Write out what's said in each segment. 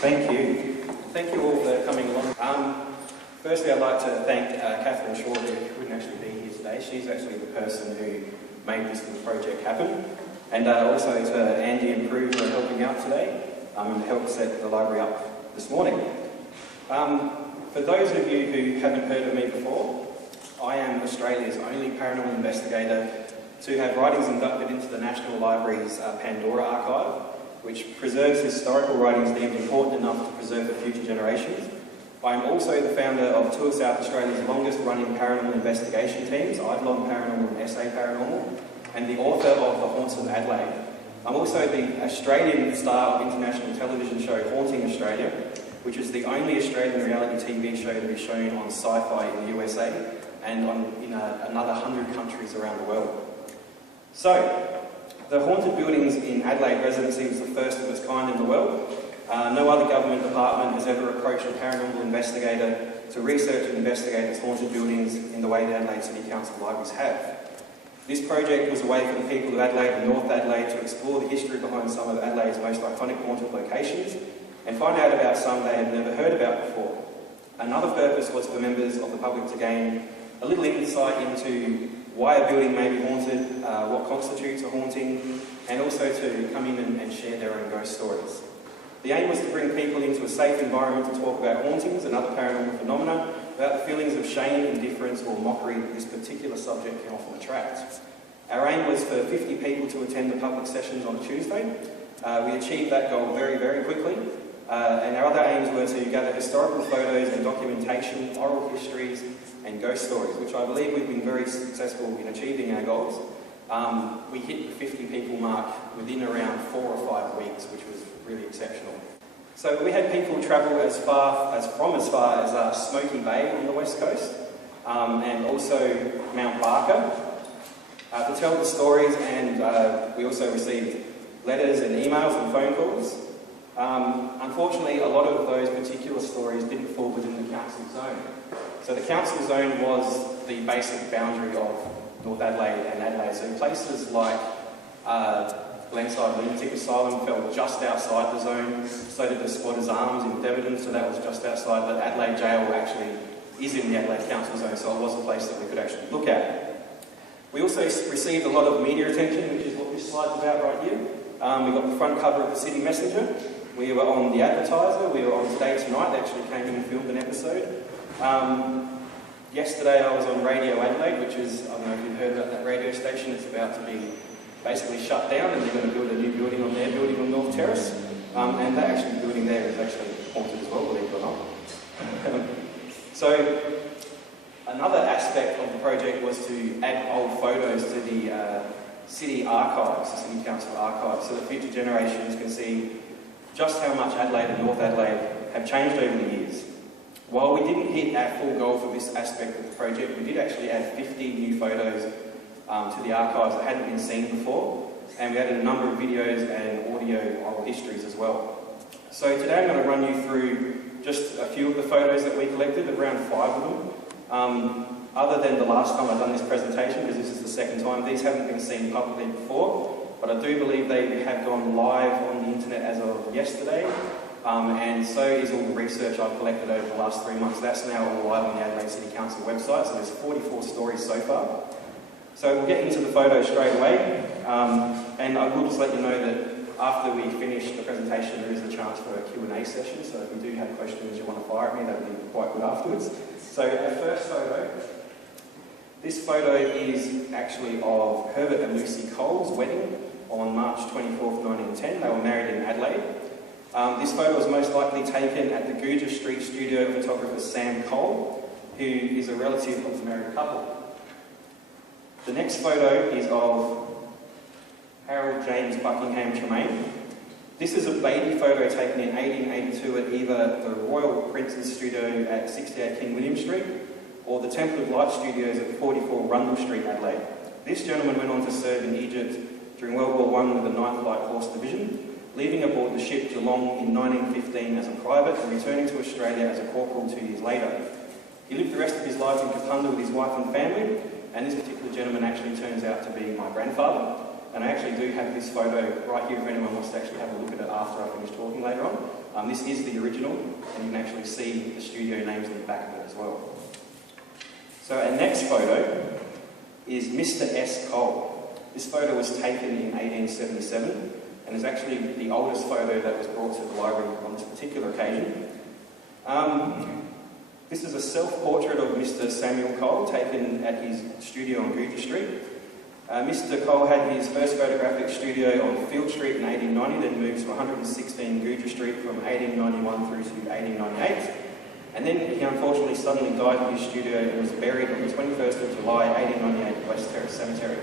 Thank you. Thank you all for coming along. Firstly, I'd like to thank Catherine Shaw, who couldn't actually be here today. She's actually the person who made this little project happen. And also to Andy and Prue for helping out today and help set the library up this morning. For those of you who haven't heard of me before, I am Australia's only paranormal investigator to have writings inducted into the National Library's Pandora archive, which preserves historical writings deemed important enough to preserve for future generations. I am also the founder of two of South Australia's longest running paranormal investigation teams, Adelaide Paranormal and SA Paranormal, and the author of The Haunts of Adelaide. I'm also the Australian star of international television show Haunting Australia, which is the only Australian reality TV show to be shown on Sci-Fi in the USA and in another 100 countries around the world. So, the haunted buildings in Adelaide residency was the first of its kind in the world. No other government department has ever approached a paranormal investigator to research and investigate its haunted buildings in the way the Adelaide City Council libraries have. This project was a way for the people of Adelaide and North Adelaide to explore the history behind some of Adelaide's most iconic haunted locations and find out about some they had never heard about before. Another purpose was for members of the public to gain a little insight into why a building may be haunted, what constitutes a haunting, and also to come in and share their own ghost stories. The aim was to bring people into a safe environment to talk about hauntings and other paranormal phenomena without the feelings of shame, indifference or mockery that this particular subject can often attract. Our aim was for 50 people to attend the public sessions on a Tuesday. We achieved that goal very, very quickly. And our other aims were to gather historical photos and documentation, oral histories and ghost stories, which I believe we've been very successful in achieving our goals. We hit the 50 people mark within around 4 or 5 weeks, which was really exceptional. So we had people travel as far as Smoky Bay on the west coast, and also Mount Barker, to tell the stories, and we also received letters and emails and phone calls. Unfortunately, a lot of those particular stories didn't fall within the council zone. So the council zone was the basic boundary of North Adelaide and Adelaide. So places like Glenside Lunatic Asylum fell just outside the zone, so did the Squatters Arms in Deverden, so that was just outside. The Adelaide Jail actually is in the Adelaide Council zone, so it was a place that we could actually look at. We also received a lot of media attention, which is what this slide's about right here. We got the front cover of the City Messenger. We were on The Advertiser. We were on Today Tonight. They actually came in and filmed an episode. Yesterday I was on Radio Adelaide, which is, I don't know if you've heard about that radio station. It's about to be basically shut down, and they're going to build a new building on their building on North Terrace. And that actually building there is actually haunted as well, believe it or not. So another aspect of the project was to add old photos to the city archives, the City Council archives, so that future generations can see just how much Adelaide and North Adelaide have changed over the years. While we didn't hit our full goal for this aspect of the project, we did actually add 50 new photos to the archives that hadn't been seen before, and we added a number of videos and audio oral histories as well. So today I'm going to run you through just a few of the photos that we collected, around 5 of them. Other than the last time I've done this presentation, because this is the second time, these haven't been seen publicly before, but I do believe they have gone live on the internet as of yesterday, and so is all the research I've collected over the last 3 months. That's now all live on the Adelaide City Council website, so there's 44 stories so far. So we'll get into the photos straight away, and I will just let you know that after we finish the presentation there is a chance for a Q&A session, so if you do have questions you want to fire at me, that would be quite good afterwards. So our first photo, this photo is actually of Herbert and Lucy Cole's wedding on March 24th, 1910. They were married in Adelaide. This photo was most likely taken at the Googer Street studio photographer Sam Cole, who is a relative of the married couple. The next photo is of Harold James Buckingham Tremaine. This is a baby photo taken in 1882 at either the Royal Prince's Studio at 68 King William Street or the Temple of Light Studios at 44 Rundle Street, Adelaide. This gentleman went on to serve in Egypt during World War I with the 9th Light Horse Division, leaving aboard the ship Geelong in 1915 as a private and returning to Australia as a corporal 2 years later. He lived the rest of his life in Kapunda with his wife and family, and this particular gentleman actually turns out to be my grandfather. and I actually do have this photo right here if anyone wants to actually have a look at it after I finish talking later on. This is the original, and you can actually see the studio names in the back of it as well. So our next photo is Mr. S. Cole. This photo was taken in 1877, and is actually the oldest photo that was brought to the library on this particular occasion. This is a self-portrait of Mr. Samuel Cole taken at his studio on Guja Street. Mr. Cole had his first photographic studio on Field Street in 1890, then moved to 116 Guja Street from 1891 through to 1898. And then he unfortunately suddenly died in his studio and was buried on the 21st of July 1898 at West Terrace Cemetery.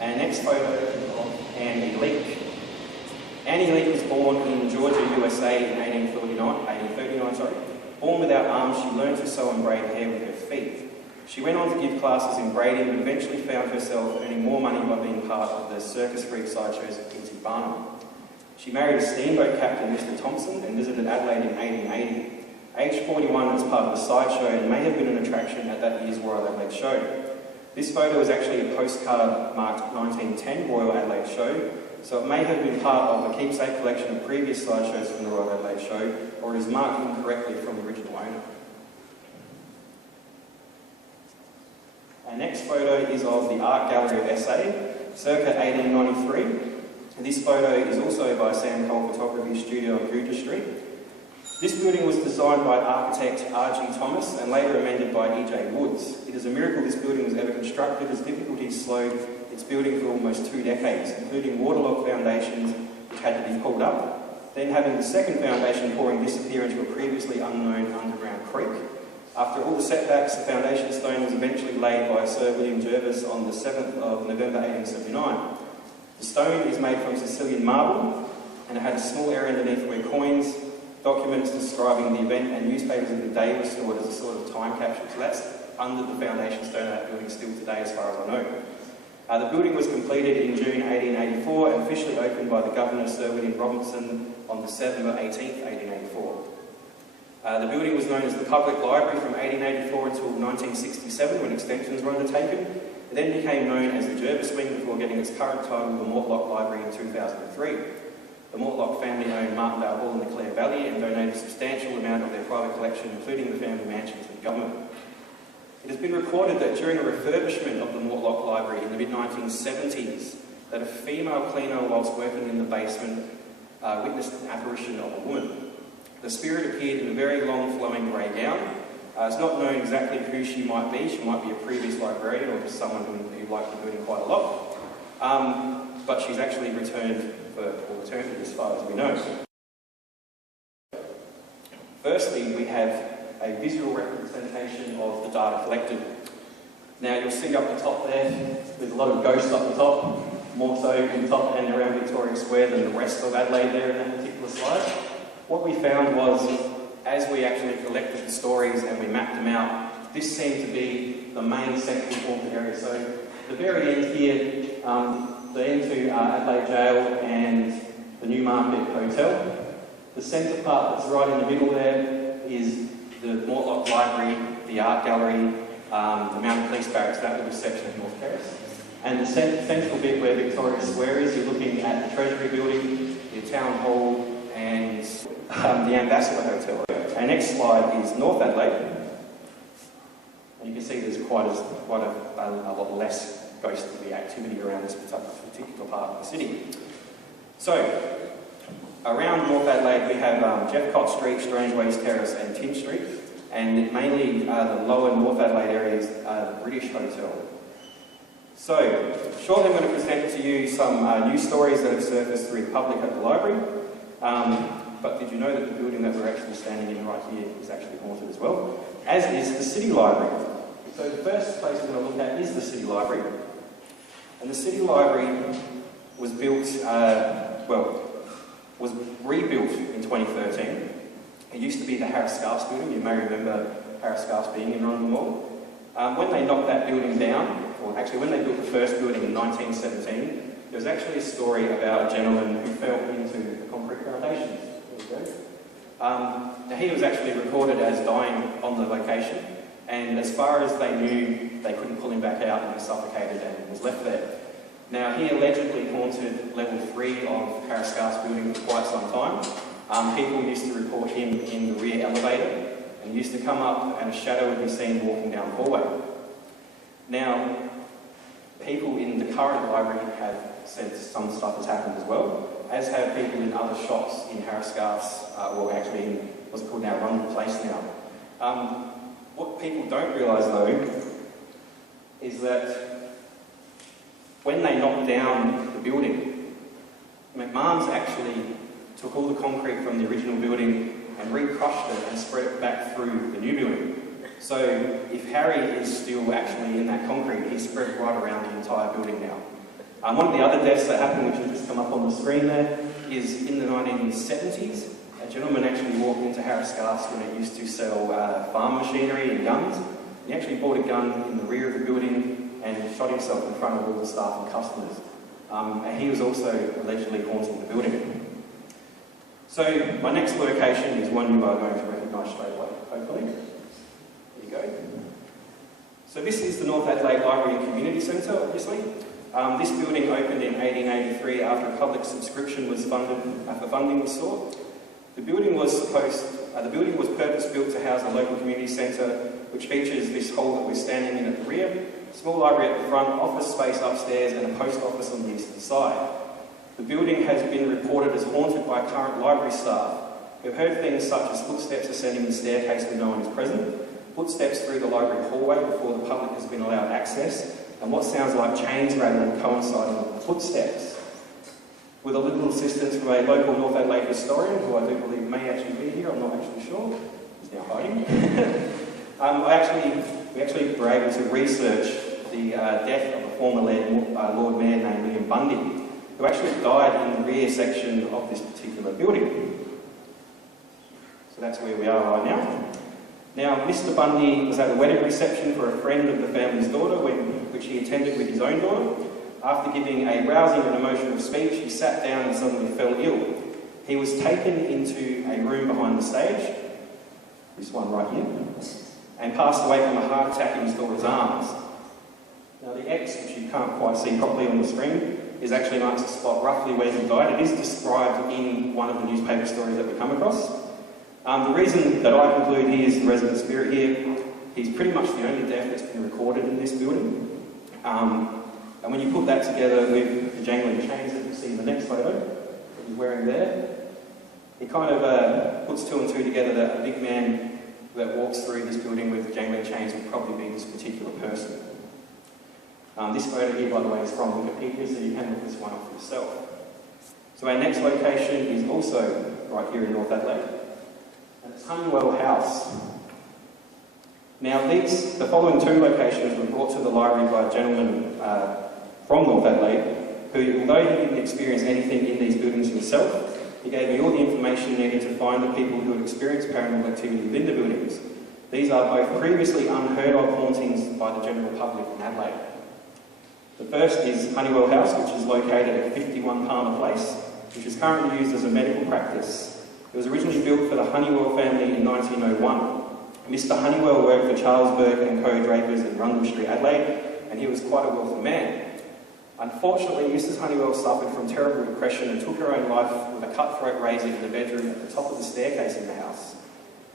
And next photo is of Annie Leake. Annie Leake was born in Georgia, USA in 1839. Born without arms, she learned to sew and braid hair with her feet. She went on to give classes in braiding, but eventually found herself earning more money by being part of the circus freak sideshows at Quincy Barnum. She married a steamboat captain, Mr. Thompson, and visited Adelaide in 1880. Aged 41 as part of the sideshow and may have been an attraction at that year's Royal Adelaide Show. This photo is actually a postcard marked 1910 Royal Adelaide Show, so it may have been part of a keepsake collection of previous sideshows from the Royal Adelaide Show, or it is marked incorrectly from the original owner. Our next photo is of the Art Gallery of SA, circa 1893. And this photo is also by Sam Cole Photography Studio on Guja Street. This building was designed by architect R.G. Thomas and later amended by E.J. Woods. It is a miracle this building was ever constructed, as difficulties slowed its building for almost 2 decades, including waterlogged foundations which had to be pulled up, then having the second foundation pouring disappear into a previously unknown underground creek. After all the setbacks, the foundation stone was eventually laid by Sir William Jervis on the 7th of November 1879. The stone is made from Sicilian marble, and it had a small area underneath where coins, documents describing the event and newspapers of the day were stored as a sort of time capsule. So that's under the foundation stone of that building still today, as far as I know. The building was completed in June 1884 and officially opened by the Governor, Sir William Robinson, on December 18th, 1884. The building was known as the Public Library from 1884 until 1967, when extensions were undertaken. It then became known as the Jervis Wing before getting its current title, the Mortlock Library, in 2003. The Mortlock family owned Martindale Hall in the Clare Valley and donated a substantial amount of their private collection, including the family mansion, to the government. It has been recorded that during a refurbishment of the Mortlock Library in the mid-1970s, that a female cleaner, whilst working in the basement, witnessed an apparition of a woman. The spirit appeared in a very long flowing grey gown. It's not known exactly who she might be. She might be a previous librarian or just someone who liked the building quite a lot. But she's actually returned for eternity as far as we know. Firstly, we have a visual representation of the data collected. Now you'll see up the top there's a lot of ghosts up the top, more so in the top and around Victoria Square than the rest of Adelaide there in that particular slide. What we found was, as we actually collected the stories and we mapped them out, this seemed to be the main central haunted area. So the very end here, the end to Adelaide Jail and the Newmarket Hotel. The centre part that's right in the middle there is the Mortlock Library, the Art Gallery, the Mounted Police Barracks, that little section of North Terrace. And the central bit where Victoria Square is, you're looking at the Treasury Building, the Town Hall, and the Ambassador Hotel. Our next slide is North Adelaide. And you can see there's quite a lot less ghostly activity around this particular part of the city. So, around North Adelaide we have Jeffcott Street, Strangeways Terrace and Tin Street, and mainly the lower North Adelaide area is the British Hotel. So, shortly I'm going to present to you some news stories that have surfaced through the public at the library. But did you know that the building that we're actually standing in right here is actually haunted as well? As is the City Library. So the first place we're going to look at is the City Library. And the City Library was built, was rebuilt in 2013. It used to be the Harris Scarfs building. You may remember Harris Scarfs being in Ronald Mall. When they knocked that building down, or actually when they built the first building in 1917, there was actually a story about a gentleman who fell into the concrete foundations. There we go. Now he was actually recorded as dying on the location, and as far as they knew, they couldn't pull him back out and he suffocated and was left there. Now, he allegedly haunted level 3 of Parascount's building for quite some time. People used to report him in the rear elevator, and he used to come up and a shadow would be seen walking down the hallway. Now, people in the current library have said some stuff has happened as well, as have people in other shops in Parascount's, well actually in what's called now Rundle Place now. What people don't realise though, is that when they knocked down the building, McMahon's actually took all the concrete from the original building and re-crushed it and spread it back through the new building. So if Harry is still actually in that concrete, he's spread right around the entire building now. One of the other deaths that happened, which has just come up on the screen there, is in the 1970s. A gentleman actually walked into Parascount's when it used to sell farm machinery and guns. He actually bought a gun in the rear of the building and shot himself in front of all the staff and customers. And he was also allegedly haunting the building. So my next location is one you are going to recognise straight away, hopefully. There you go. So this is the North Adelaide Library and Community Centre, obviously. This building opened in 1883 after a public subscription was funded for funding was sought. The building was purpose-built to house a local community centre, which features this hall that we're standing in at the rear, small library at the front, office space upstairs, and a post office on the eastern side. The building has been reported as haunted by current library staff, who have heard things such as footsteps ascending the staircase when no one is present, footsteps through the library hallway before the public has been allowed access, and what sounds like chains rattling coinciding with the footsteps. With a little assistance from a local North Adelaide historian, who I do believe may actually be here, I'm not actually sure, he's now hiding. We actually were able to research the death of a former Lord Mayor named William Bundy, who actually died in the rear section of this particular building. So that's where we are right now. Now, Mr. Bundy was at a wedding reception for a friend of the family's daughter, which he attended with his own daughter. After giving a rousing and emotional speech, he sat down and suddenly fell ill. He was taken into a room behind the stage, this one right here, and passed away from a heart attack in his daughter's arms. Now, the X, which you can't quite see properly on the screen, is actually marks the spot roughly where he died. It is described in one of the newspaper stories that we come across. The reason that I conclude he is the resident spirit here, he's pretty much the only death that's been recorded in this building. And when you put that together with the jangling chains that you see in the next photo that he's wearing there, it kind of puts two and two together that a big man that walks through this building with jangling chains would probably be this particular person. This photo here, by the way, is from Wikipedia, so you can look this one up for yourself. So our next location is also right here in North Adelaide, and it's Honeywell House. Now the following two locations were brought to the library by a gentleman from North Adelaide, who, although he didn't experience anything in these buildings himself, he gave me all the information needed to find the people who had experienced paranormal activity within the buildings. These are both previously unheard of hauntings by the general public in Adelaide. The first is Honeywell House, which is located at 51 Palmer Place, which is currently used as a medical practice. It was originally built for the Honeywell family in 1901. Mr. Honeywell worked for Charles Burke and Co. Drapers in Rundle Street, Adelaide, and he was quite a wealthy man. Unfortunately, Mrs. Honeywell suffered from terrible depression and took her own life with a cutthroat razor in the bedroom at the top of the staircase in the house.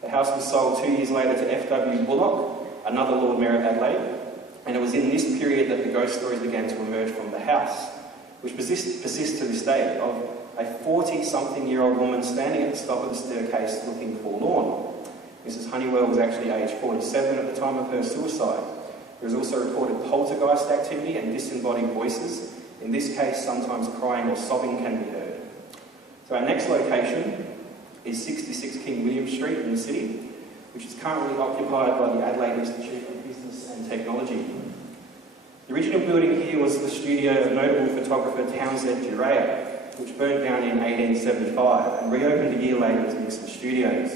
The house was sold 2 years later to F.W. Bullock, another Lord Mayor of Adelaide, and it was in this period that the ghost stories began to emerge from the house, which persists to this day, of a 40-something-year-old woman standing at the top of the staircase looking forlorn. Mrs. Honeywell was actually aged 47 at the time of her suicide. There is also reported poltergeist activity and disembodied voices. In this case, sometimes crying or sobbing can be heard. So our next location is 66 King William Street in the city, which is currently occupied by the Adelaide Institute of Business and Technology. The original building here was the studio of notable photographer Townsend Duryea, which burned down in 1875 and reopened a year later as Nixon Studios.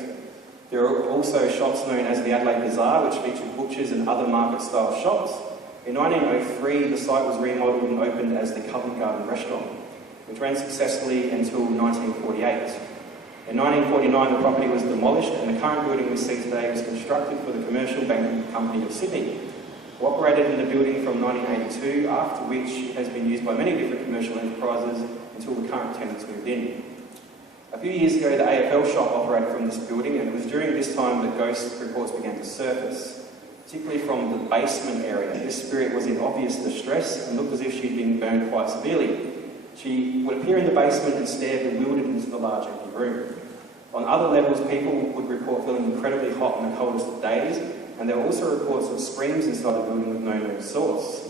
There are also shops known as the Adelaide Bazaar, which featured butchers and other market-style shops. In 1903, the site was remodelled and opened as the Covent Garden Restaurant, which ran successfully until 1948. In 1949, the property was demolished and the current building we see today was constructed for the Commercial Banking Company of Sydney. Operated in the building from 1982, after which it has been used by many different commercial enterprises until the current tenants moved in. A few years ago, the AFL shop operated from this building, and it was during this time that ghost reports began to surface, particularly from the basement area. This spirit was in obvious distress and looked as if she'd been burned quite severely. She would appear in the basement and stare bewildered into the large empty room. On other levels, people would report feeling incredibly hot on the coldest of days, and there were also reports of screams inside the building with no known source.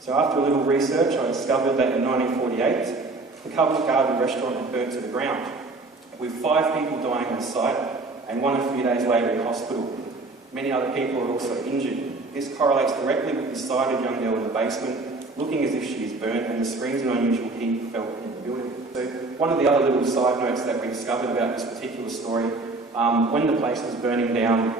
So after a little research, I discovered that in 1948, the Covent Garden restaurant had burnt to the ground, with 5 people dying on site and one a few days later in hospital. Many other people were also injured. This correlates directly with the sight of young girl in the basement, looking as if she is burnt, and the screams and unusual heat felt in the building. So one of the other little side notes that we discovered about this particular story, when the place was burning down,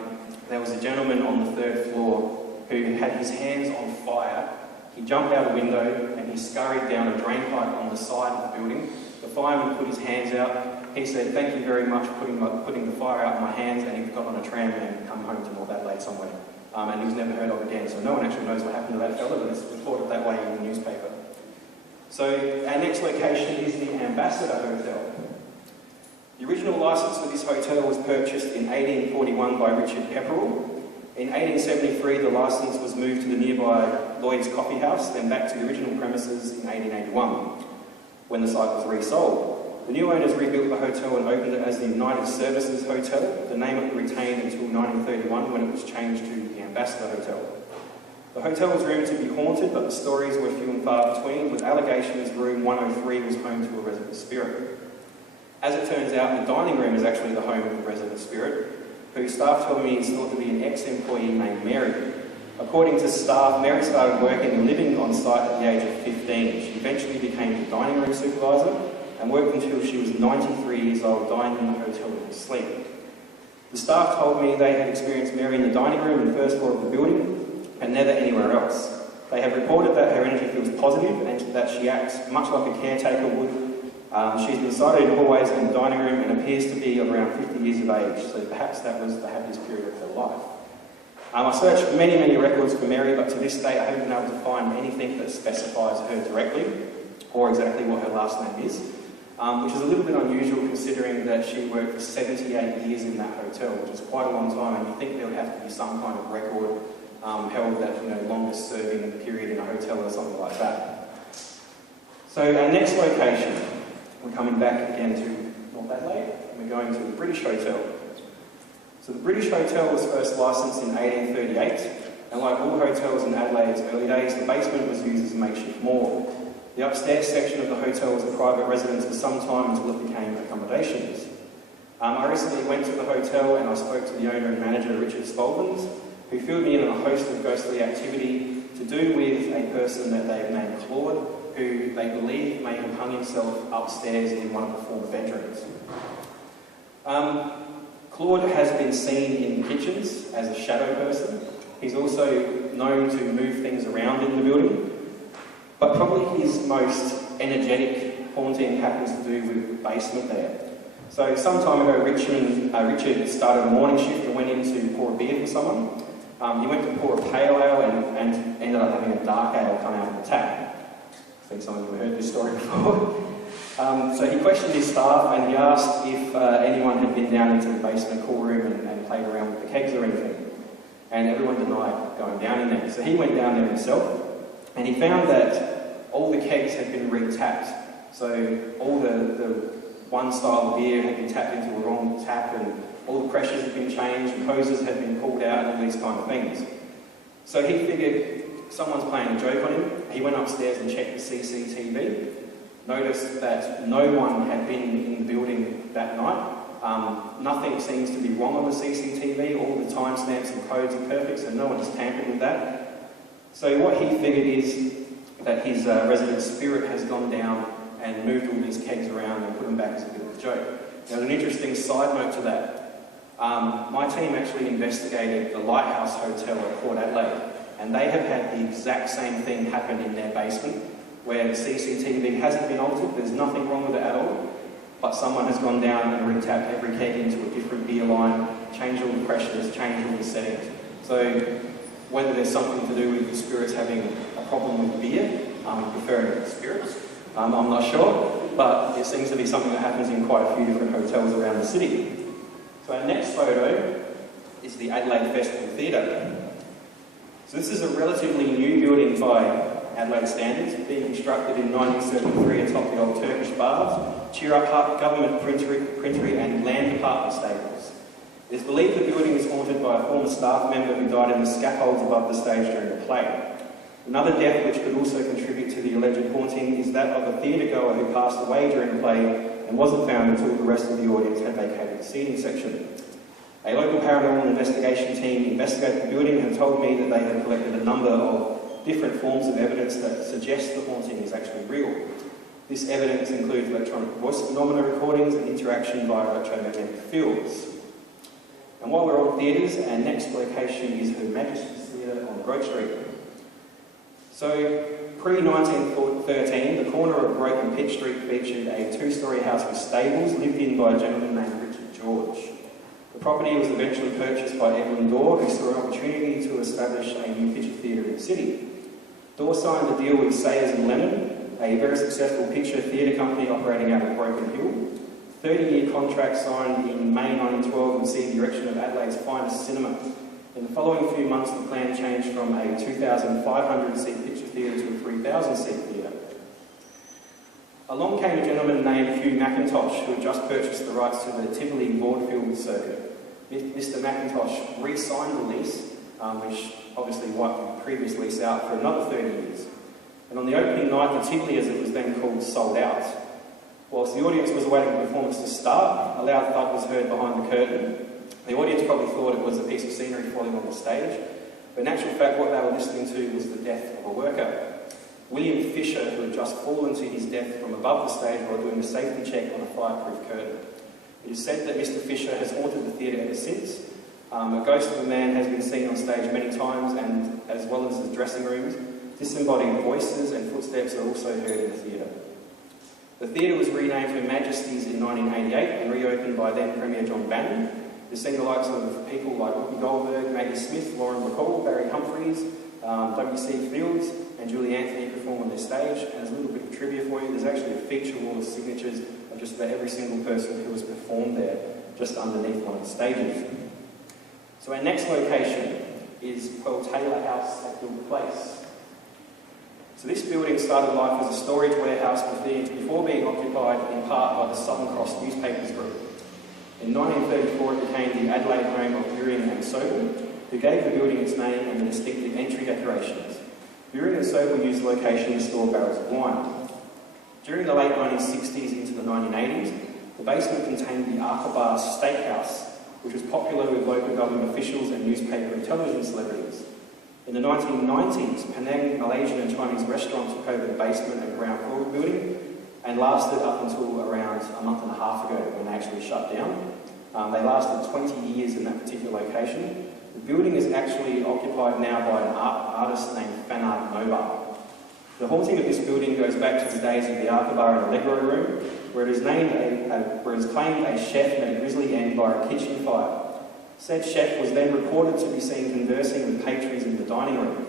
there was a gentleman on the 3rd floor who had his hands on fire. He jumped out a window and he scurried down a drain pipe on the side of the building. The fireman put his hands out. He said, "Thank you very much for putting the fire out in my hands," and he got on a tram and come home to North Adelaide somewhere. And he was never heard of again, so no one actually knows what happened to that fella, but it's reported that way in the newspaper. So our next location is the Ambassador Hotel. The original licence for this hotel was purchased in 1841 by Richard Pepperell. In 1873, the licence was moved to the nearby Lloyd's Coffee House, then back to the original premises in 1881, when the site was resold. The new owners rebuilt the hotel and opened it as the United Services Hotel. The name it retained until 1931, when it was changed to the Ambassador Hotel. The hotel was rumoured to be haunted, but the stories were few and far between, with allegations room 103 was home to a resident spirit. As it turns out, the dining room is actually the home of the resident spirit, who staff told me is thought to be an ex-employee named Mary. According to staff, Mary started working and living on site at the age of 15. She eventually became the dining room supervisor and worked until she was 93 years old, dining in the hotel in her sleep. The staff told me they had experienced Mary in the dining room on the 1st floor of the building and never anywhere else. They have reported that her energy feels positive and that she acts much like a caretaker would. She's been sighted in hallways and the dining room and appears to be around 50 years of age, so perhaps that was the happiest period of her life. I searched many records for Mary, but to this day I haven't been able to find anything that specifies her directly or exactly what her last name is, which is a little bit unusual considering that she worked for 78 years in that hotel, which is quite a long time, and you think there would have to be some kind of record held that, longest serving period in a hotel or something like that. So our next location, we're coming back again to North Adelaide, and we're going to the British Hotel. So the British Hotel was first licensed in 1838, and like all hotels in Adelaide's early days, the basement was used as a makeshift morgue. The upstairs section of the hotel was a private residence for some time until it became accommodations. I recently went to the hotel and I spoke to the owner and manager, Richard Spaldings, who filled me in on a host of ghostly activity to do with a person that they've named Claude, who they believe may have hung himself upstairs in one of the 4 bedrooms. Claude has been seen in kitchens as a shadow person. He's also known to move things around in the building, but probably his most energetic haunting happens to do with the basement there. So some time ago, Richard started a morning shift and went in to pour a beer for someone. He went to pour a pale ale and ended up having a dark ale come out of the tap. I think some of you have heard this story before. So he questioned his staff and he asked if anyone had been down into the basement cool room and played around with the kegs or anything. And everyone denied going down in there. So he went down there himself and he found that all the kegs had been re-tapped. So all the one style of beer had been tapped into a wrong tap and all the pressures had been changed and hoses had been pulled out and all these kind of things. So he figured someone's playing a joke on him. He went upstairs and checked the CCTV, noticed that no one had been in the building that night. Nothing seems to be wrong on the CCTV. All the timestamps and codes are perfect, so no one has tampered with that. So what he figured is that his resident spirit has gone down and moved all these kegs around and put them back as a bit of a joke. Now, an interesting side note to that. My team actually investigated the Lighthouse Hotel at Port Adelaide, and they have had the exact same thing happen in their basement, where the CCTV hasn't been altered, there's nothing wrong with it at all, but someone has gone down and re-tapped every keg into a different beer line, changed all the pressures, changed all the settings. So whether there's something to do with the spirits having a problem with beer, preferring spirits. I'm not sure, but it seems to be something that happens in quite a few different hotels around the city. So our next photo is the Adelaide Festival Theatre. So this is a relatively new building by Adelaide standards, being constructed in 1973 atop the old Turkish baths, Cheer Up government printery and land department stables. It is believed the building is haunted by a former staff member who died in the scaffolds above the stage during the play. Another death which could also contribute to the alleged haunting is that of a theatre-goer who passed away during the play and wasn't found until the rest of the audience had vacated the seating section. A local paranormal investigation team investigated the building and told me that they had collected a number of different forms of evidence that suggest the haunting is actually real. This evidence includes electronic voice phenomena recordings and interaction via electromagnetic fields. And while we're on theatres, our next location is Her Majesty's Theatre on Grove Street. So, pre-1913, the corner of Grove and Pitt Street featured a two-storey house with stables lived in by a gentleman named Richard George. The property was eventually purchased by Edwin Dorr, who saw an opportunity to establish a new picture theatre in the city. Dorr signed a deal with Sayers and Lennon, a very successful picture theatre company operating out of Broken Hill. 30-year contract signed in May 1912 and see the erection of Adelaide's finest cinema. In the following few months, the plan changed from a 2,500-seat picture theatre to a 3,000-seat theatre. Along came a gentleman named Hugh McIntosh, who had just purchased the rights to the Tivoli vaudeville circuit. Mr McIntosh re-signed the lease, which obviously wiped the previous lease out for another 30 years. And on the opening night, the Tivoli, as it was then called, sold out. Whilst the audience was awaiting the performance to start, a loud thud was heard behind the curtain. The audience probably thought it was a piece of scenery falling on the stage, but in actual fact what they were listening to was the death of a worker. William Fisher, who had just fallen to his death from above the stage while doing a safety check on a fireproof curtain. It is said that Mr Fisher has haunted the theatre ever since. A ghost of a man has been seen on stage many times, and as well as the dressing rooms, disembodied voices and footsteps are also heard in the theatre. The theatre was renamed Her Majesty's in 1988 and reopened by then Premier John Bannon. It's seen the likes of people like Whoopi Goldberg, Maggie Smith, Lauren Bacall, Barry Humphries, W.C. Fields and Julie Anthony perform on their stage. And as a little bit of trivia for you, there's actually a feature wall of signatures of just about every single person who has performed there, just underneath one of the stages. So our next location is Pearl Taylor House at Guild Place. So this building started life as a storage warehouse before being occupied in part by the Southern Cross Newspapers Group. In 1934 it became the Adelaide home of Burien and Sobel, who gave the building its name and the distinctive entry decorations. Burien and Sobel used the location to store barrels of wine. During the late 1960s into the 1980s, the basement contained the Aqaba Steakhouse, which was popular with local government officials and newspaper and television celebrities. In the 1990s, Penang Malaysian and Chinese restaurant took over the basement and ground floor of the building and lasted up until around a month and a half ago when they actually shut down. They lasted 20 years in that particular location. The building is actually occupied now by an artist named Fanard Nobar. The haunting of this building goes back to the days of the Aqaba and Allegro room, where it is claimed a chef met a grisly end by a kitchen fire. Said chef was then reported to be seen conversing with patrons in the dining room.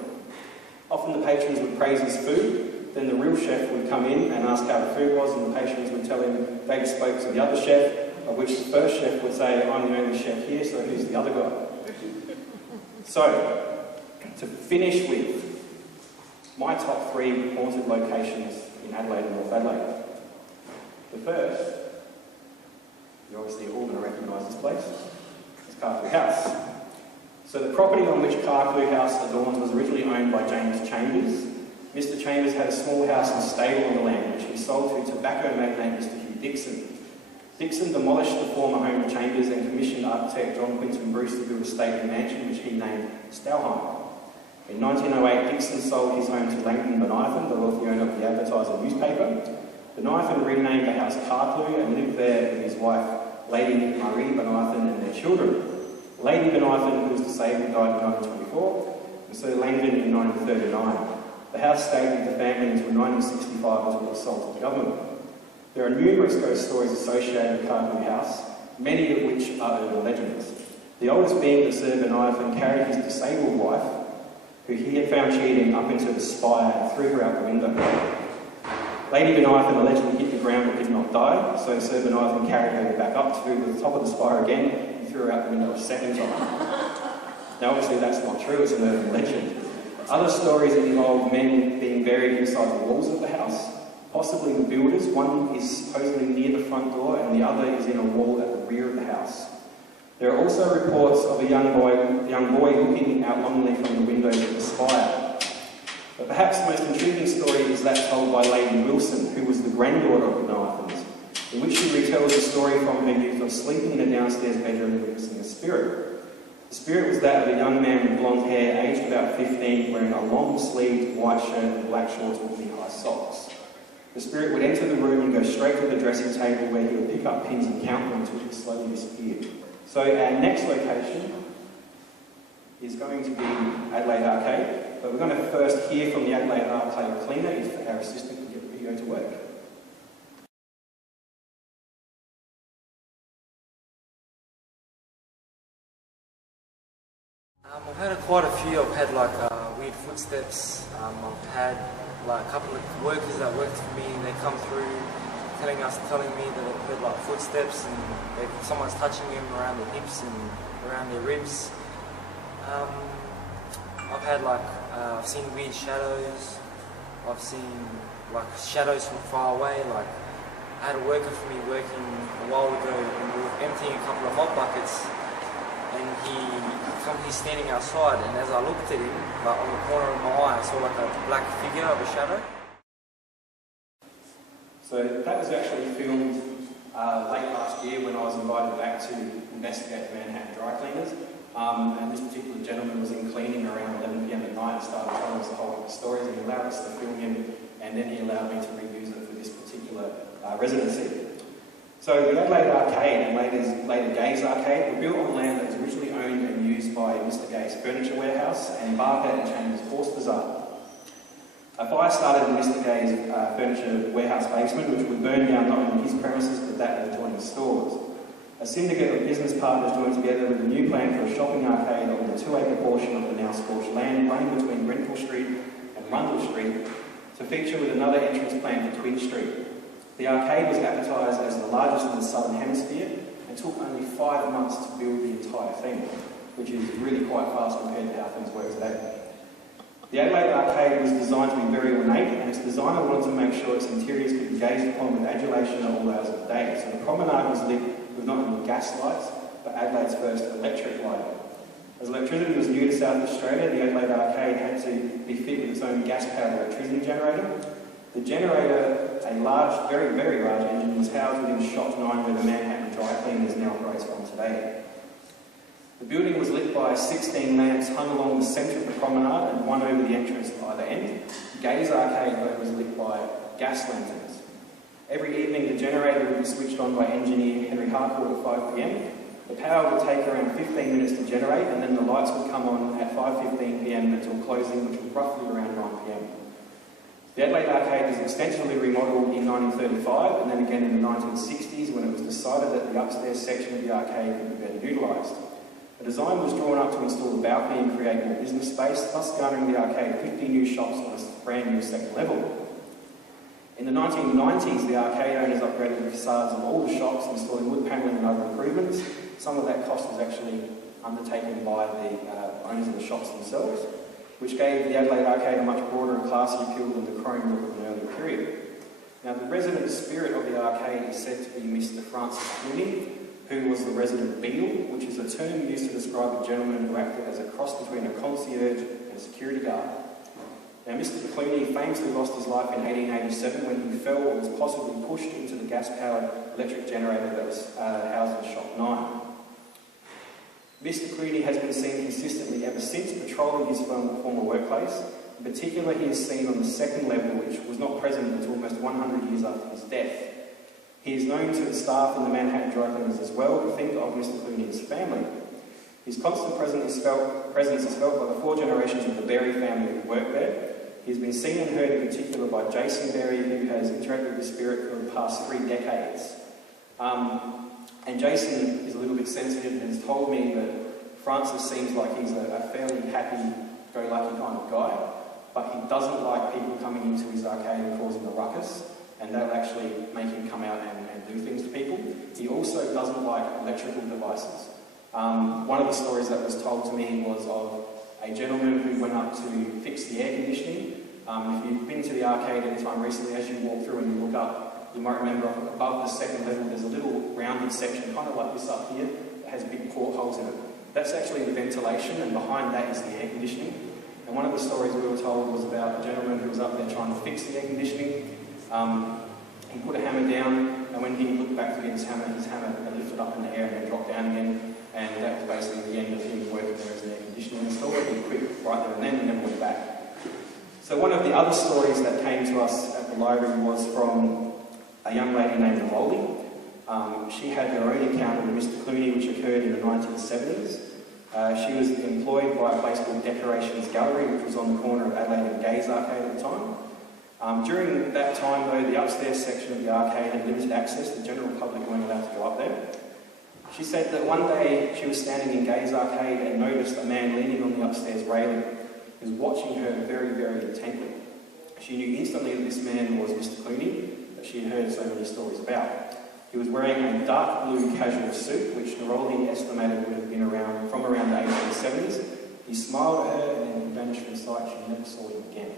Often the patrons would praise his food, then the real chef would come in and ask how the food was, and the patrons would tell him they spoke to the other chef, of which the first chef would say, "I'm the only chef here, so who's the other guy?" So, to finish with my top 3 haunted locations in Adelaide and North Adelaide. The first, you're obviously all going to recognise this place, is Carclew House. So the property on which Carclew House adorns was originally owned by James Chambers. Mr Chambers had a small house and stable on the land, which he sold to tobacco magnate Mr Hugh Dixon. Dixon demolished the former home of Chambers and commissioned architect John Quinton Bruce to build a stately mansion, which he named Stauheim. In 1908, Dixon sold his home to Langton Bonython, the wealthy owner of the Advertiser newspaper. Bonython renamed the house Carclew and lived there with his wife, Lady Marie Bonython, and their children. Lady Bonython, who was disabled, died in 1924, and so Langton in 1939. The house stayed with the family until 1965 until it was sold to the government. There are numerous ghost stories associated with Carclew House, many of which are urban legends. The oldest being that Sir Bonython carried his disabled wife who he had found cheating up into the spire and threw her out the window. Lady Benithan allegedly hit the ground but did not die, so Sir Benithan carried her back up to the top of the spire again and threw her out the window a second time. Now obviously that's not true, it's an urban legend. Other stories involve men being buried inside the walls of the house, possibly the builders. One is supposedly near the front door and the other is in a wall at the rear of the house. There are also reports of a young boy looking out longingly from the windows of the spire. But perhaps the most intriguing story is that told by Lady Wilson, who was the granddaughter of the Benathans, in which she retells the story from her youth of sleeping in a downstairs bedroom and witnessing a spirit. The spirit was that of a young man with blonde hair, aged about 15, wearing a long-sleeved white shirt and black shorts with knee-high socks. The spirit would enter the room and go straight to the dressing table where he would pick up pins and count them until he slowly disappeared. So our next location is going to be Adelaide Arcade, but we're going to first hear from the Adelaide Arcade cleaner if our assistant can get the video to work. I've had quite a few. I've had like weird footsteps. I've had like a couple of workers that worked for me, and they come through telling me that they've heard like footsteps and someone's touching them around their hips and around their ribs. I've had like I've seen weird shadows. I've seen like shadows from far away. Like I had a worker for me working a while ago, and we were emptying a couple of mop buckets. And he's standing outside, and as I looked at him, like on the corner of my eye, I saw like a black figure of a shadow. So that was actually filmed late last year when I was invited back to investigate the Manhattan dry cleaners. And this particular gentleman was in cleaning around 11 PM at night and started telling us the whole stories, and he allowed us to film him, and then he allowed me to reuse it for this particular residency. So the Adelaide Arcade and later Gay's Arcade were built on land that was originally owned and used by Mr Gay's Furniture Warehouse and Barker and Chambers Horse Bazaar. A fire started in Mr Gay's Furniture Warehouse basement, which would burn down not only his premises but that of adjoining stores. A syndicate of business partners joined together with a new plan for a shopping arcade on the 2-acre portion of the now scorched land running between Grenfell Street and Rundle Street to feature with another entrance plan for Twin Street. The arcade was advertised as the largest in the Southern Hemisphere and took only 5 months to build the entire thing, which is really quite fast compared to how things work today. The Adelaide Arcade was designed to be very ornate, and its designer wanted to make sure its interiors could be gazed upon with adulation at all hours of the day. So the promenade was lit with not only gas lights, but Adelaide's first electric lighting. As electricity was new to South Australia, the Adelaide Arcade had to be fit with its own gas-powered electricity generator. The generator, a large, very, very large engine, was housed within Shop 9 where the Manhattan Dry Cleaners now operates from today. The building was lit by 16 lamps hung along the centre of the promenade and one over the entrance at either end. Gay's Arcade, though, was lit by gas lanterns. Every evening the generator would be switched on by engineer Henry Harcourt at 5 PM. The power would take around 15 minutes to generate, and then the lights would come on at 5:15 PM until closing, which was roughly around 9 PM. The Adelaide Arcade was extensively remodelled in 1935 and then again in the 1960s when it was decided that the upstairs section of the arcade could be better utilised. A design was drawn up to install a balcony and create more business space, thus garnering the arcade 50 new shops on a brand new second level. In the 1990s, the arcade owners upgraded the facades of all the shops, installing wood panelling and other improvements. Some of that cost was actually undertaken by the owners of the shops themselves, which gave the Adelaide Arcade a much broader and classier appeal than the chrome look of an earlier period. Now, the resident spirit of the arcade is said to be Mr Francis Clooney, who was the resident beadle, which is a term used to describe a gentleman who acted as a cross between a concierge and a security guard. Now, Mr Clooney famously lost his life in 1887 when he fell or was possibly pushed into the gas-powered electric generator that was housed in Shop 9. Mr Clooney has been seen consistently ever since patrolling his former workplace. In particular, he is seen on the second level, which was not present until almost 100 years after his death. He is known to the staff in the Manhattan Dry Cleaners as well who think of Mr Clooney's family. His constant presence is felt by the 4 generations of the Berry family who work there. He's been seen and heard in particular by Jason Berry, who has interacted with the spirit for the past 3 decades. And Jason is a little bit sensitive and has told me that Francis seems like he's a fairly happy happy-go-lucky kind of guy, but he doesn't like people coming into his arcade and causing a ruckus, and that'll actually make him come out and do things to people. He also doesn't like electrical devices. One of the stories that was told to me was of a gentleman who went up to fix the air conditioning. If you've been to the arcade any time recently, as you walk through and you look up, you might remember above the second level there's a little rounded section, kind of like this up here, that has big portholes in it. That's actually the ventilation, and behind that is the air conditioning. And one of the stories we were told was about a gentleman who was up there trying to fix the air conditioning. He put a hammer down, and when he looked back to get his hammer had lifted up in the air and then dropped down again. And that was basically the end of him working there as an air conditioning installer. He quit right there and then, and never went back. So one of the other stories that came to us at the library was from a young lady named Rolly. She had her own encounter with Mr. Clooney, which occurred in the 1970s. She was employed by a place called Decorations Gallery, which was on the corner of Adelaide and Gaze Arcade at the time. During that time, though, the upstairs section of the arcade had limited access. The general public weren't allowed to go up there. She said that one day she was standing in Gaze Arcade and noticed a man leaning on the upstairs railing. He was watching her very, very intently. She knew instantly that this man was Mr. Clooney, that she had heard so many stories about. He was wearing a dark blue casual suit, which Neroli estimated would have been from around the 1870s. He smiled at her and then vanished from sight. She never saw him again.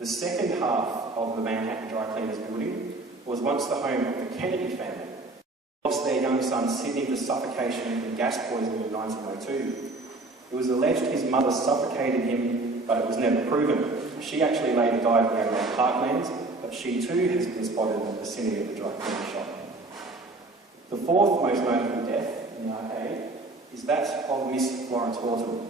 The second half of the Manhattan Dry Cleaners building was once the home of the Kennedy family. They lost their young son Sidney to suffocation and gas poisoning in 1902. It was alleged his mother suffocated him, but it was never proven. She actually later died around Parklands, but she too has been spotted in the vicinity of the dry cleaning shop. The fourth most notable death in the arcade is that of Miss Florence Horton.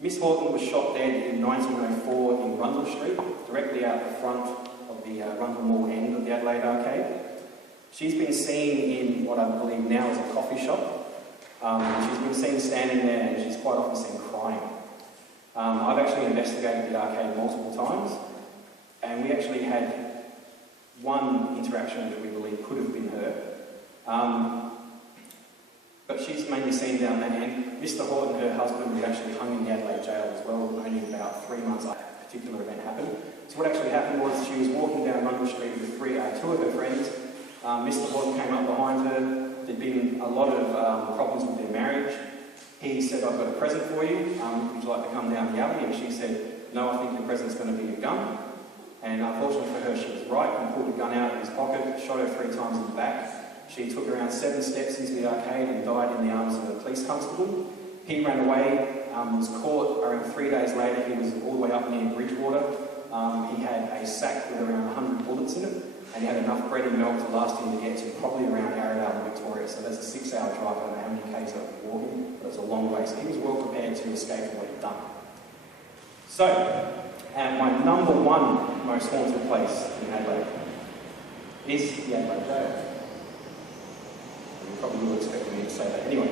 Miss Horton was shot dead in 1904 in Rundle Street, directly out the front of the Rundle Mall end of the Adelaide Arcade. She's been seen in what I believe now is a coffee shop. She's been seen standing there, and she's quite often seen crying. I've actually investigated the arcade multiple times, and we actually had one interaction which we believe could have been her. But she's mainly seen down that end. Mr. Horton, her husband, was actually hung in the Adelaide jail as well, only about 3 months after a particular event happened. So what actually happened was she was walking down Rundle Street with two of her friends. Mr. Horton came up behind her. There'd been a lot of problems with their marriage. He said, "I've got a present for you. Would you like to come down the alley?" And she said, "No, I think the present's going to be a gun." And unfortunately for her, she was right, and pulled a gun out of his pocket, shot her 3 times in the back. She took around 7 steps into the arcade and died in the arms of a police constable. He ran away, was caught around 3 days later. He was all the way up near Bridgewater. He had a sack with around 100 bullets in it, and he had enough bread and milk to last him to get to probably around Arrowdale and Victoria. So that's a 6-hour drive. I don't know how many k's that was walking, but it's a long way. So he was well prepared to escape what he'd done. So, my number one most haunted place in Adelaide is the Adelaide Jail. You probably will expect me to say that anyway.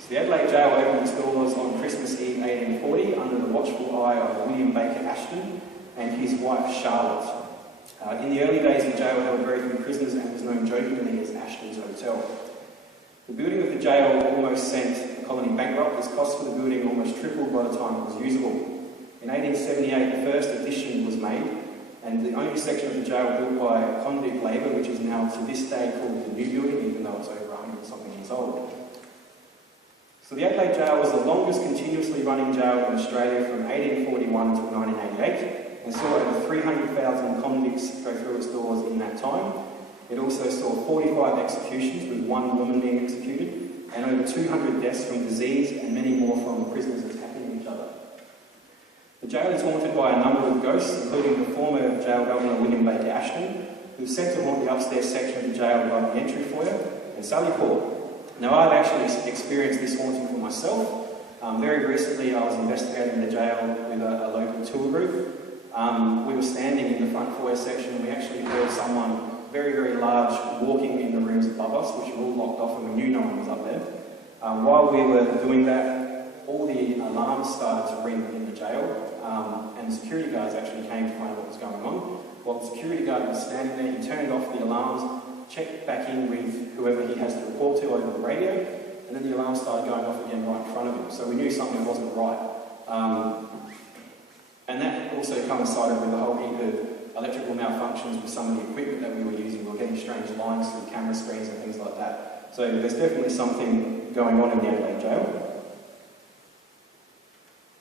So the Adelaide Jail opened its doors on Christmas Eve 1840 under the watchful eye of William Baker Ashton and his wife Charlotte. In the early days, the jail held very few prisoners and was known jokingly as Ashton's Hotel. The building of the jail almost sent the colony bankrupt, as costs for the building almost tripled by the time it was usable. In 1878, the first addition was made, and the only section of the jail built by convict labour, which is now to this day called the new building, even though it's over 100-something years old. So the Adelaide Jail was the longest continuously running jail in Australia from 1841 until 1988, and saw over 300,000 convicts go through its doors in that time. It also saw 45 executions, with 1 woman being executed, and over 200 deaths from disease, and many more from prisoners attacking each other. The jail is haunted by a number of ghosts, including the former jail governor William Baker Ashton, who's said to haunt the upstairs section of the jail above the entry foyer, and Sally Port. Now, I've actually experienced this haunting for myself. Very recently, I was investigating the jail with a local tour group. We were standing in the front foyer section, and we actually heard someone very, very large walking in the rooms above us, which were all locked off, and we knew no one was up there. While we were doing that, all the alarms started to ring in the jail, and the security guards actually came to find out what was going on. While the security guard was standing there, he turned off the alarms, checked back in with whoever he has to report to over the radio, and then the alarm started going off again right in front of him. So we knew something wasn't right. And that also coincided with a whole heap of electrical malfunctions with some of the equipment that we were using. We were getting strange lines through camera screens and things like that. So there's definitely something going on in the Adelaide jail.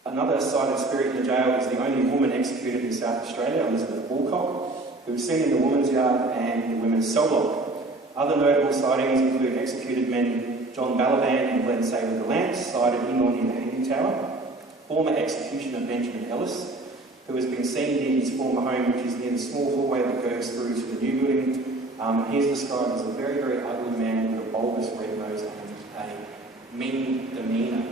Another cited spirit in the jail is the only woman executed in South Australia, Elizabeth Woolcock, who was seen in the women's yard and the women's cell block. Other notable sightings include executed men John Balaban and Glenn Saylor DeLance, sighted in or near the Hanging Tower. Former executioner Benjamin Ellis, who has been seen near his former home, which is near the small hallway that goes through to the new building. He's described as a very, very ugly man with a bulbous red nose and a mean demeanour.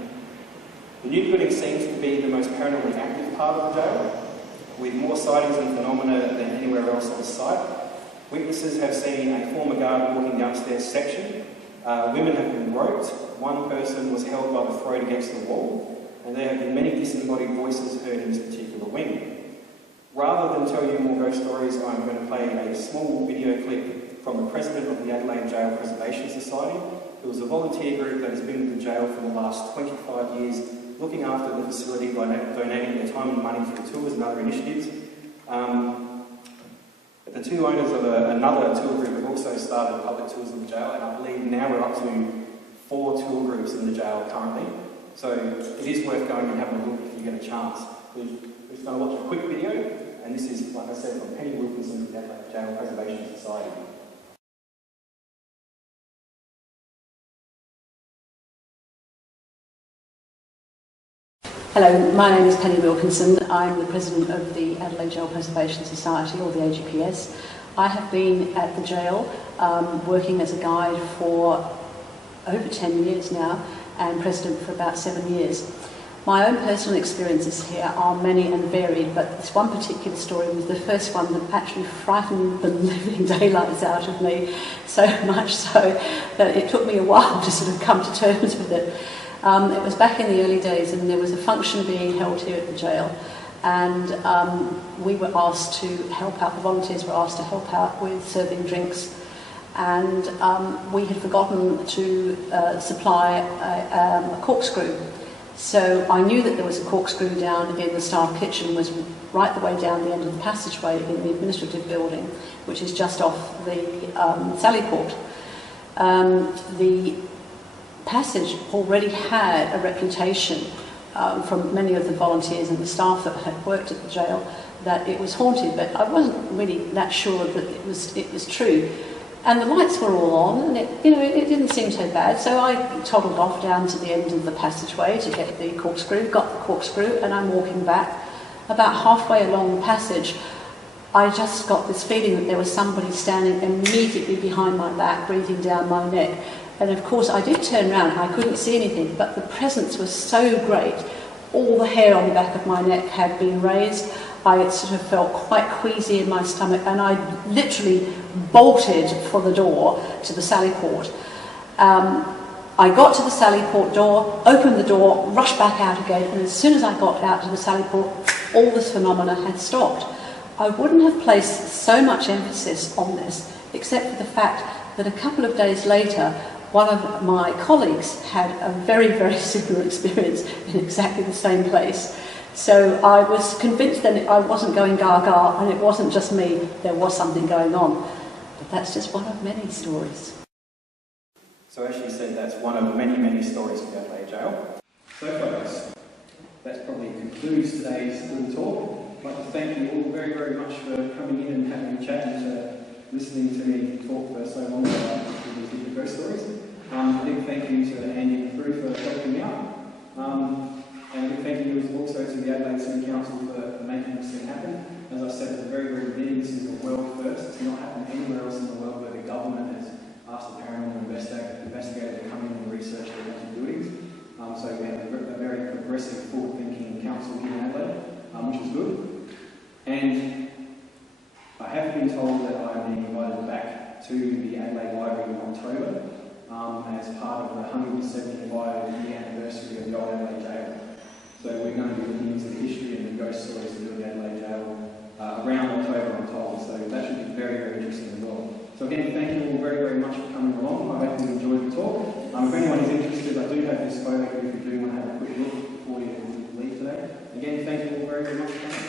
The new building seems to be the most paranormally active part of the jail, with more sightings and phenomena than anywhere else on the site. Witnesses have seen a former guard walking down the stairs section. Women have been roped. One person was held by the throat against the wall. And there have been many disembodied voices heard in this particular wing. Rather than tell you more ghost stories, I'm going to play a small video clip from the president of the Adelaide Jail Preservation Society, who is a volunteer group that has been in the jail for the last 25 years, looking after the facility by donating their time and money through tours and other initiatives. The two owners of another tour group have also started public tours in the jail, and I believe now we're up to 4 tour groups in the jail currently. So it is worth going and having a look if you get a chance. We're just going to watch a quick video, and this is, like I said, from Penny Wilkinson from the Adelaide Jail Preservation Society. Hello, my name is Penny Wilkinson. I'm the president of the Adelaide Jail Preservation Society, or the AGPS. I have been at the jail working as a guide for over 10 years now, and president for about 7 years. My own personal experiences here are many and varied, but this one particular story was the first one that actually frightened the living daylights out of me, so much so that it took me a while to sort of come to terms with it. It was back in the early days, and there was a function being held here at the jail, and we were asked to help out, the volunteers were asked to help out with serving drinks, and we had forgotten to supply a corkscrew. So I knew that there was a corkscrew down in the staff kitchen, was right the way down the end of the passageway in the administrative building, which is just off the sally port. The passage already had a reputation from many of the volunteers and the staff that had worked at the jail that it was haunted, but I wasn't really that sure that it was true. And the lights were all on, and it didn't seem so bad. So I toddled off down to the end of the passageway to get the corkscrew, got the corkscrew, and I'm walking back. About halfway along the passage, I just got this feeling that there was somebody standing immediately behind my back, breathing down my neck. And of course, I did turn around and I couldn't see anything, but the presence was so great. All the hair on the back of my neck had been raised. I sort of felt quite queasy in my stomach, and I literally bolted for the door to the sally port. I got to the sally port door, opened the door, rushed back out again, and as soon as I got out to the sally port, all this phenomena had stopped. I wouldn't have placed so much emphasis on this, except for the fact that a couple of days later, one of my colleagues had a very, very similar experience in exactly the same place. So I was convinced that I wasn't going gaga, and it wasn't just me, there was something going on. But that's just one of many stories. So as she said, that's one of many, many stories of the Adelaide Jail. So folks, that probably concludes today's little talk. I'd like to thank you all very, very much for coming in and having a chat and listening to me talk for so long about these different ghost stories. A big thank you to Andy and Prue for helping me out. And a big thank you also to the Adelaide City Council for making this thing happen. As I said at the very, very beginning, this is a world first. It's not happened anywhere else in the world where the government has asked the paranormal investigator to come in and research their haunted buildings. So we have a very progressive, forward-thinking council here in Adelaide, which is good. And I have been told that I am being invited back to the Adelaide Library in October as part of the 175-year anniversary of the old Adelaide Jail. So we're going to be looking into the history and the ghost stories of the Adelaide Jail around October, I'm told. So that should be very, very interesting as well. So again, thank you all very, very much for coming along. I hope you enjoyed the talk. If anyone is interested very much.